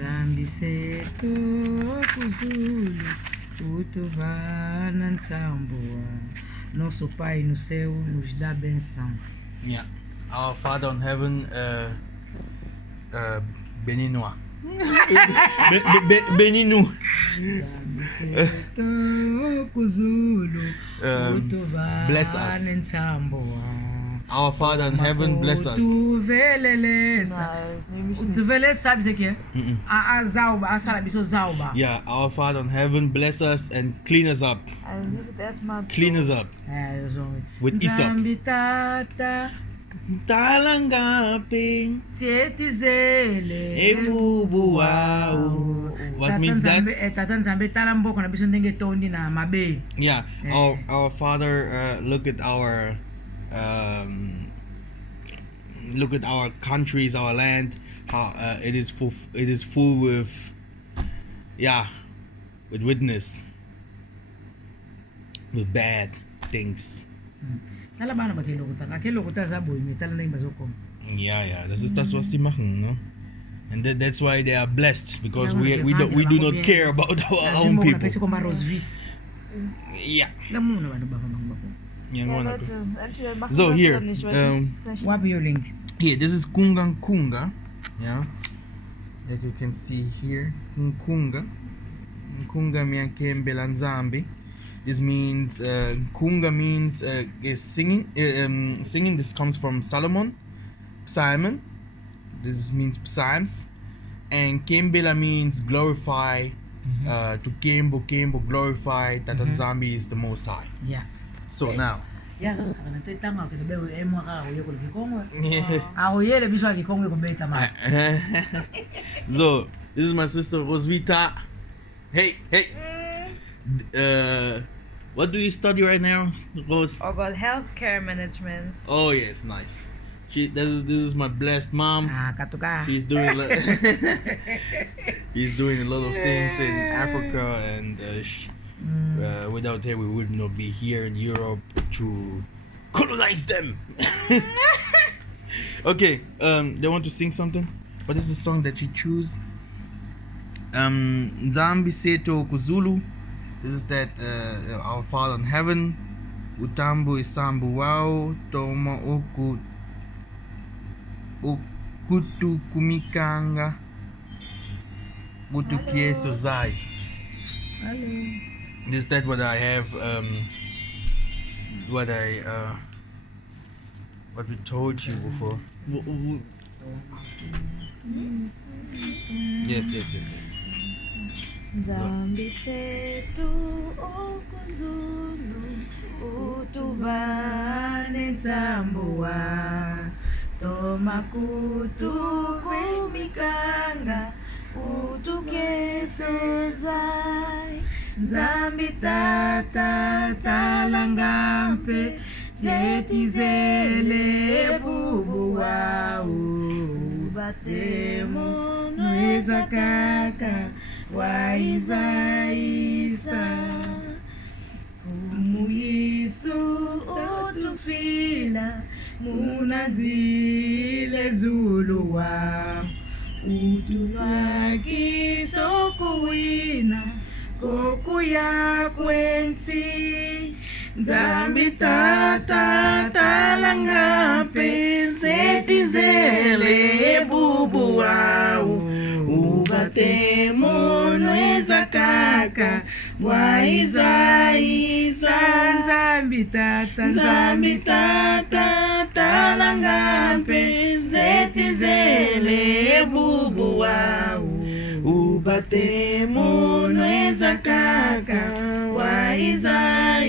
Zambi seto kuzulu utovana ntambua. Nosso Pai no céu nos dá benção. Yeah. Our Father in heaven, Beninois. Beninu. Zambi seto kuzulu utovana bless us. ntambua. Our Father in heaven, bless us. Sabe isso aqui? A zauba, a salabiso zauba. Yeah, our Father in heaven, bless us and clean us up. Clean us up with Isaac. Talangaping Tietizele ebubu wow. What means that? Yeah, our Father, look at our countries, our land, how it is full with witness, with bad things. Yeah, that's what sie machen, no? And that's why they are blessed, because we do not care about our own people. Yeah. So here, here, this is Kunga. Yeah, like you can see here, Kunga miankembela nzambi. This means Kunga means is singing. Singing. This comes from Solomon, Psalm. This means psalms, and kembela means glorify. To kembo glorify that nzambi is the Most High. Yeah. So now. Yeah. So this is my sister Rosvita. Hey. What do you study right now, Rose? Oh God, healthcare management. Oh yes, nice. This is my blessed mom. She's doing she's doing a lot of things in Africa, and without her we would not be here in Europe to colonize them. Okay, they want to sing something. What is the song that you choose? Nzambi Seto Kuzulu. This is that our Father in heaven. Utambu isambu wao toma okutu kumikanga butukieso zai. Is that what I have? What we told you before? Yes. Zambi setu okuzulu utubane tambua toma kutu kwemikanga utukesezai Zambi tata talangampe jetizele bubu wau batemo nweza kaka waizaisa muyisu otufila munazile zuluwa utulwakiso kuwina kokuya kwensi Zambi tata talangape zetizele bubu wau ubatemo nweza kaka waizaisa Zambi tata talangape zetizele bubu wau ubatemo nweza kaka waizaisa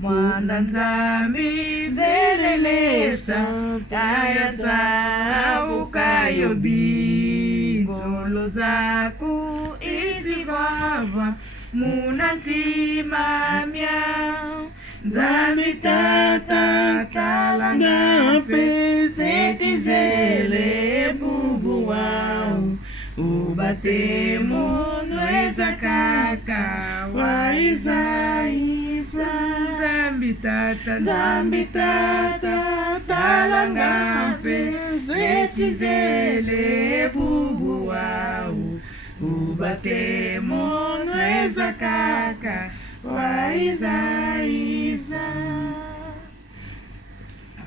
Mwanda nzambi velelesa kaya savu kayo bingolo zaku izivava munantimamya Nzambi tata kalangape zetizele bubu wau ubatemo nweza kaka waizaisa Zambi tata talangape zetizele bubu wau ubate mono ezakaka waiza isa.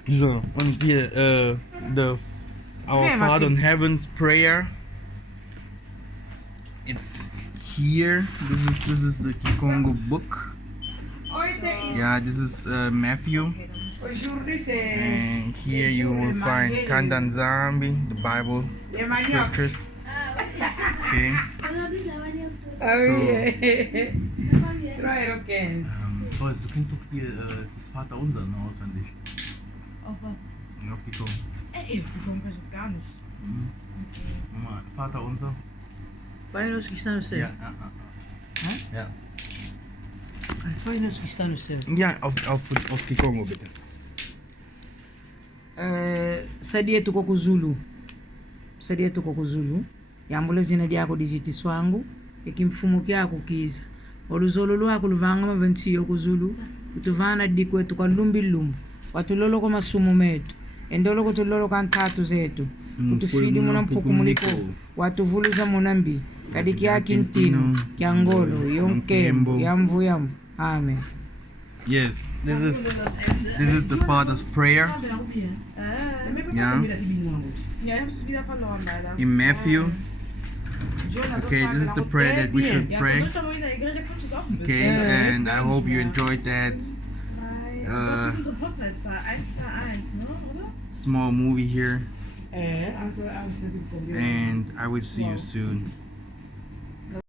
So, und hier, our Father in Heaven's prayer. It's here. This is the Kikongo book. Yeah, this is Matthew. And here you will find Kandan Zambi, the Bible scriptures. Okay. Boys, du kennst doch hier das Vaterunser auswendig. Auf was? Auf Kikongo. Ey, auf Kikongo kann ich das gar nicht. Mama, Vaterunser. Pai nosso que está no céu. Ja. Ja. Pai nosso que está no céu. Ja, auf Kikongo bitte. Sadia tuko kuzulu. Sadia tuko kuzulu. Yambula zina lyako dizitiswa wangu. Ekimfumu kyako kiza. Oluzolo lwako luvanga maventiyo kuzulu. Utuvana dikwetu kwa lumbi lumbu. Watulolo kwa masumu metu. Endolo kutulolo kwa ntatu zetu. Kutufidi muna mpukumuliko. Watuvuluza munambi. Kadiki yaki ntino. Kiangolo. Yonkembo. Yamvu yamvu. Amen. Yes, this is the Father's prayer. Yeah. In Matthew. Okay, this is the prayer that we should pray. Okay, and I hope you enjoyed that small movie here. And I will see you soon.